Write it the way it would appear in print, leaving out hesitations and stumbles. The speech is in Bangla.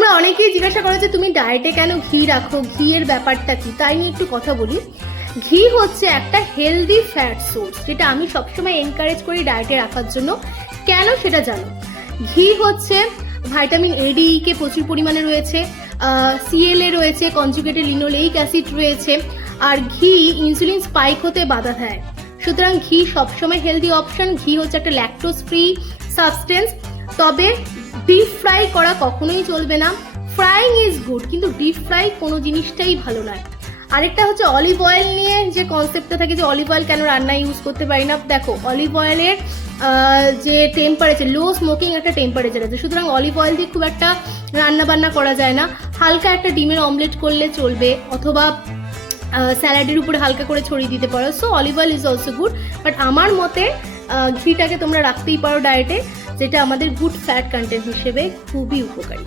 তোমরা অনেকেই জিজ্ঞাসা করো যে তুমি ডায়েটে কেন ঘি রাখো, ঘি এর ব্যাপারটা কি, তাই নিয়ে একটু কথা বলি। ঘি হচ্ছে একটা হেলদি ফ্যাট সোর্স, যেটা আমি সবসময় এনকারেজ করি ডায়েটে রাখার জন্য। কেন সেটা জানো? ঘি হচ্ছে ভাইটামিন এডি কে প্রচুর পরিমাণে রয়েছে, সিএলএ রয়েছে, কনজুগেটেড লিনোলেইক অ্যাসিড রয়েছে, আর ঘি ইনসুলিন স্পাইক হতে বাধা দেয়। সুতরাং ঘি সবসময় হেলদি অপশন। ঘি হচ্ছে একটা ল্যাকটোজ ফ্রি সাবস্টেন্স, তবে ডিপ ফ্রাই করা কখনোই চলবে না। ফ্রাইং ইজ গুড, কিন্তু ডিপ ফ্রাই কোনো জিনিসটাই ভালো নয়। আরেকটা হচ্ছে অলিভ অয়েল নিয়ে যে কনসেপ্টটা থাকে যে অলিভ অয়েল কেন রান্নায় ইউজ করতে পারি না। দেখো, অলিভ অয়েলের যে টেম্পারেচার, লো স্মোকিং একটা টেম্পারেচার আছে, সুতরাং অলিভ অয়েল দিয়ে খুব একটা রান্না বান্না করা যায় না। হালকা একটা ডিমের অমলেট করলে চলবে, অথবা স্যালাডের উপরে হালকা করে ছড়িয়ে দিতে পারো। So olive oil is also good, but আমার মতে ঘিটাকে তোমরা রাখতেই পারো ডায়েটে, যেটা আমাদের গুড ফ্যাট কন্টেন্ট হিসেবে খুবই উপকারী।